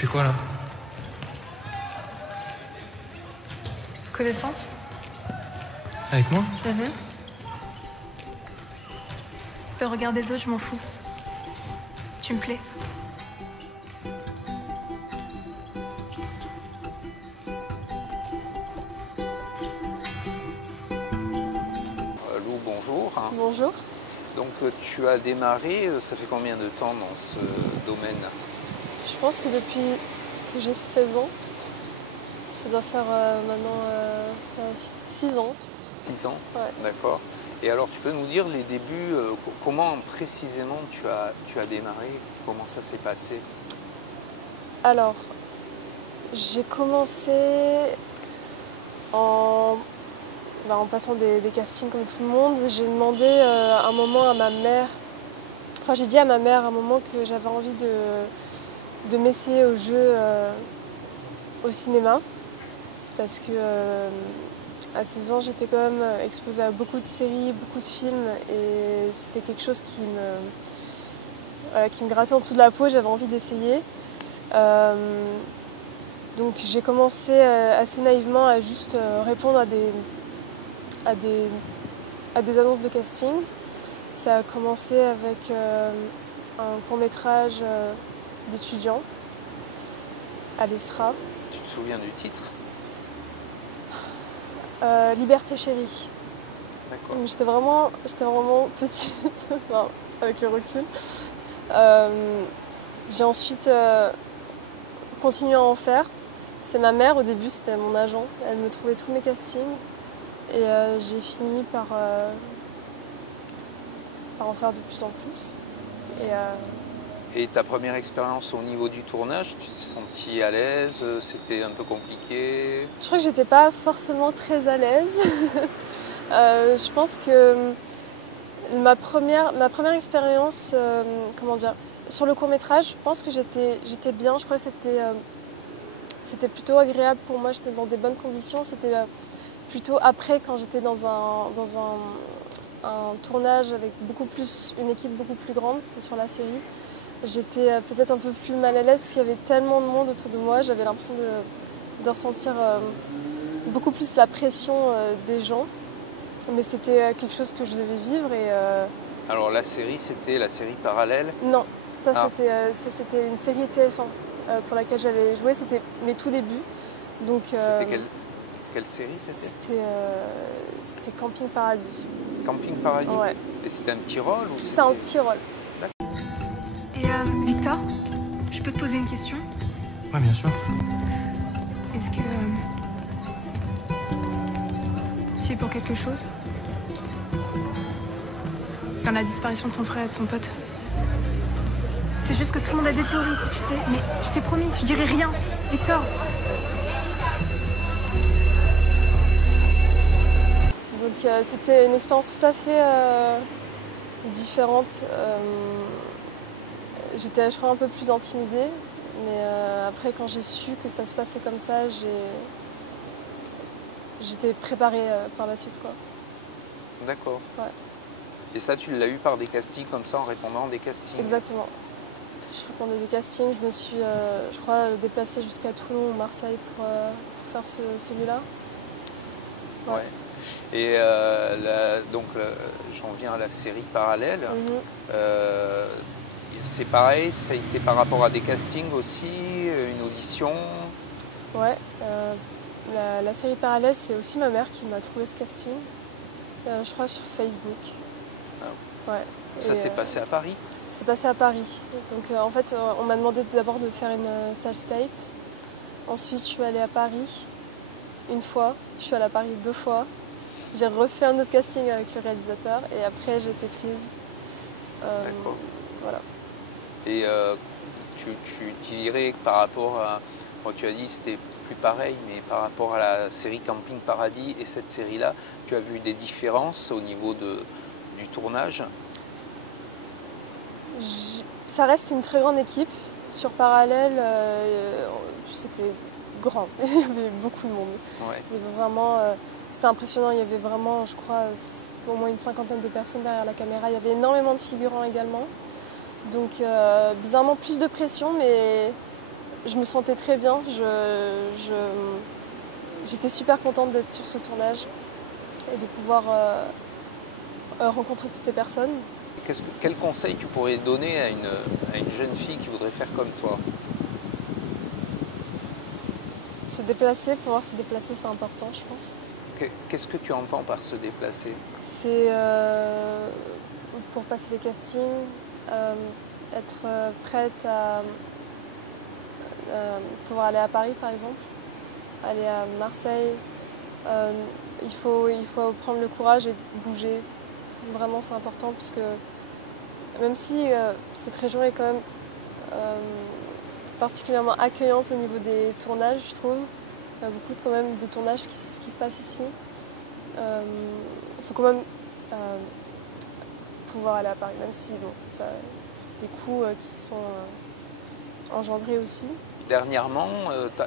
fais quoi là? Connaissance? Avec moi? Le regard des autres, je m'en fous. Tu me plais. Lou, bonjour. Bonjour. Donc tu as démarré, ça fait combien de temps dans ce domaine? Je pense que depuis que j'ai 16 ans, ça doit faire maintenant 6 ans. 6 ans? Ouais. D'accord. Et alors tu peux nous dire les débuts, comment précisément tu as démarré? Comment ça s'est passé? Alors, j'ai commencé en passant des castings comme tout le monde. J'ai demandé un moment à ma mère, enfin j'ai dit à ma mère un moment que j'avais envie de m'essayer au jeu au cinéma. Parce que à 16 ans, j'étais quand même exposée à beaucoup de séries, beaucoup de films, et c'était quelque chose qui me grattait en dessous de la peau, j'avais envie d'essayer. Donc j'ai commencé assez naïvement à juste répondre à des annonces de casting. Ça a commencé avec un court-métrage d'étudiants à l'ESRA. Tu te souviens du titre? Liberté chérie. D'accord. J'étais vraiment petite, enfin, avec le recul. J'ai ensuite continué à en faire. C'est ma mère, au début, c'était mon agent. Elle me trouvait tous mes castings. Et j'ai fini par en faire de plus en plus. Et ta première expérience au niveau du tournage, tu t'es sentie à l'aise? C'était un peu compliqué? Je crois que j'étais pas forcément très à l'aise. Je pense que ma première expérience, comment dire, sur le court-métrage, je pense que j'étais bien. Je crois que c'était plutôt agréable pour moi. J'étais dans des bonnes conditions. C'était plutôt après, quand j'étais dans un tournage avec une équipe beaucoup plus grande. C'était sur la série. J'étais peut-être un peu plus mal à l'aise parce qu'il y avait tellement de monde autour de moi. J'avais l'impression de ressentir beaucoup plus la pression des gens. Mais c'était quelque chose que je devais vivre. Alors la série, c'était la série Parallèle? Non, Ah. c'était une série TF1 pour laquelle j'avais joué. C'était mes tout débuts. Donc, c'était quelle série c'était? C'était Camping Paradis. Camping Paradis? Ouais. Et c'était un petit rôle? C'était un petit rôle. Et Victor, je peux te poser une question? Ouais, bien sûr. Est-ce que tu es pour quelque chose? Dans la disparition de ton frère et de son pote. C'est juste que tout le monde a des théories, si tu sais. Mais je t'ai promis, je dirai rien. Victor. Donc c'était une expérience tout à fait différente. J'étais, je crois, un peu plus intimidée. Mais après, quand j'ai su que ça se passait comme ça, j'étais préparée par la suite, quoi. D'accord. Ouais. Et ça, tu l'as eu par des castings comme ça, en répondant à des castings? Exactement. Je répondais des castings. Je me suis, je crois, déplacée jusqu'à Toulon ou Marseille pour faire celui-là. Ouais. Et donc, j'en viens à la série Parallèle. C'est pareil, ça a été par rapport à des castings aussi, une audition? Ouais. La série Parallèle, c'est aussi ma mère qui m'a trouvé ce casting. Je crois sur Facebook. Ah. Ouais. Ça s'est passé à Paris? C'est passé à Paris. Donc en fait, on m'a demandé d'abord de faire une self-tape. Ensuite, je suis allée à Paris une fois. Je suis allée à Paris 2 fois. J'ai refait un autre casting avec le réalisateur et après j'ai été prise. D'accord. Voilà. Et tu dirais que par rapport à... Bon, tu as dit que c'était plus pareil, mais par rapport à la série Camping Paradis et cette série-là, tu as vu des différences au niveau du tournage? Ça reste une très grande équipe. Sur Parallèle, c'était grand. Il y avait beaucoup de monde. Ouais. Il y avait vraiment, c'était impressionnant. Il y avait vraiment, je crois, au moins une 50aine de personnes derrière la caméra. Il y avait énormément de figurants également. Donc, bizarrement, plus de pression, mais je me sentais très bien. J'étais super contente d'être sur ce tournage et de pouvoir rencontrer toutes ces personnes. Quel conseil tu pourrais donner à une jeune fille qui voudrait faire comme toi? Se déplacer, pouvoir se déplacer, c'est important, je pense. Qu'est-ce que tu entends par se déplacer? C'est pour passer les castings, être prête à pouvoir aller à Paris par exemple, aller à Marseille. Il faut prendre le courage et bouger. Vraiment c'est important parce que même si cette région est quand même particulièrement accueillante au niveau des tournages, je trouve. Il y a beaucoup quand même de tournages qui se passent ici. Il faut quand même pouvoir aller à Paris, même si bon, ça a des coûts qui sont engendrés aussi. Dernièrement,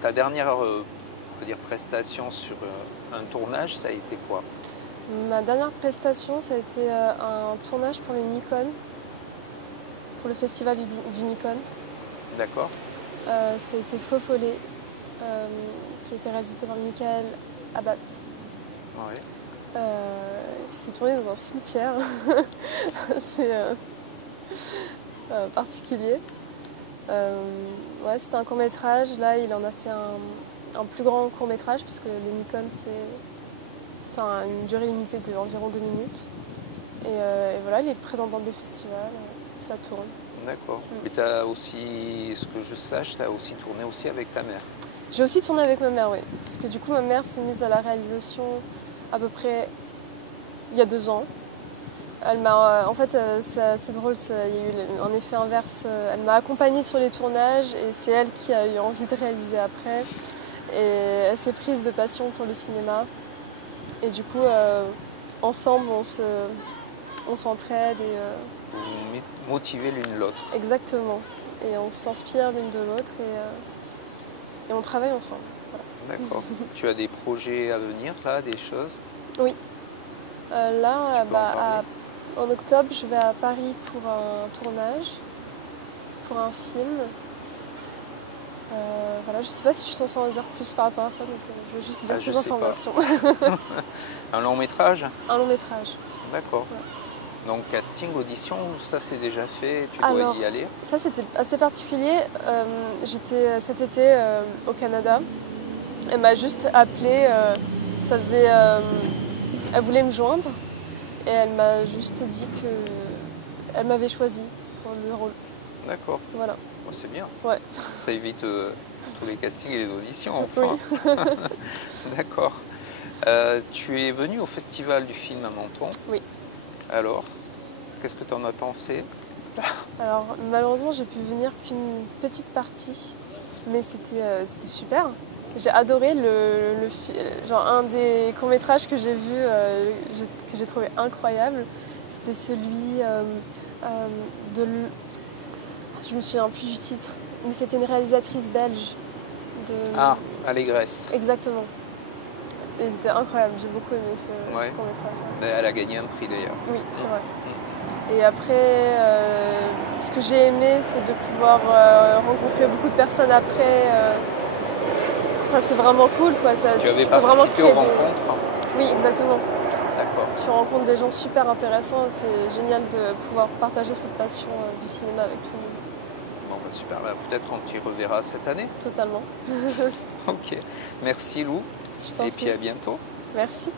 ta dernière on va dire, prestation sur un tournage, ça a été quoi? Ma dernière prestation, ça a été un tournage pour le Nikon, pour le festival du Nikon. D'accord. Ça a été Faux Follet, qui a été réalisé par Michael Abbat. Ouais. Qui s'est tourné dans un cimetière. C'est particulier. Ouais, c'était un court-métrage. Là, il en a fait un plus grand court-métrage parce que les Nikon, c'est une durée limitée d'environ 2 minutes. Et voilà, il est présent dans des festivals, ça tourne. D'accord. Mais tu as aussi, ce que je sache, tu as aussi tourné aussi avec ta mère. J'ai aussi tourné avec ma mère, oui. Parce que du coup, ma mère s'est mise à la réalisation à peu près il y a 2 ans. Elle m'a, en fait, c'est drôle, il y a eu un effet inverse. Elle m'a accompagnée sur les tournages et c'est elle qui a eu envie de réaliser après. Et elle s'est prise de passion pour le cinéma. Et du coup, ensemble, on s'entraide et... Vous vous motivez l'une l'autre. Exactement. Et on s'inspire l'une de l'autre et on travaille ensemble. Voilà. D'accord. Tu as des projets à venir, là, des choses? Oui. Là, Tu peux en parler? en octobre, je vais à Paris pour un tournage, pour un film. Voilà, je ne sais pas si je suis censée en dire plus par rapport à ça, donc je vais juste dire Je ces sais informations. Un long métrage? Un long métrage. D'accord. Ouais. Donc casting, audition, ça c'est déjà fait, tu Alors, dois y aller? Ça, c'était assez particulier. J'étais cet été au Canada. Elle m'a juste appelée. Ça faisait... elle voulait me joindre. Et elle m'a juste dit qu'elle m'avait choisi pour le rôle. D'accord. Voilà. Oh, c'est bien. Ouais. Ça évite tous les castings et les auditions, enfin. Oui. D'accord. Tu es venu au festival du film à Menton. Oui. Alors, qu'est-ce que tu en as pensé? Alors, malheureusement, j'ai pu venir qu'une petite partie. Mais c'était super. J'ai adoré genre un des courts-métrages que j'ai vu, que j'ai trouvé incroyable. C'était celui de... Je me souviens plus du titre, mais c'était une réalisatrice belge. Ah, Allégresse. Exactement. Il était incroyable, j'ai beaucoup aimé ce Ouais. court-métrage. Elle a gagné un prix d'ailleurs. Oui, c'est vrai. Et après, ce que j'ai aimé, c'est de pouvoir rencontrer beaucoup de personnes après. Enfin, c'est vraiment cool, quoi. Tu avais peux vraiment participé créer aux rencontres? Oui, exactement. D'accord. Tu rencontres des gens super intéressants. C'est génial de pouvoir partager cette passion du cinéma avec tout le monde. Bon, bah, super. Bah, peut-être qu'on t'y reverra cette année. Totalement. Ok. Merci Lou. Je t'en Et prie. puis à bientôt. Merci.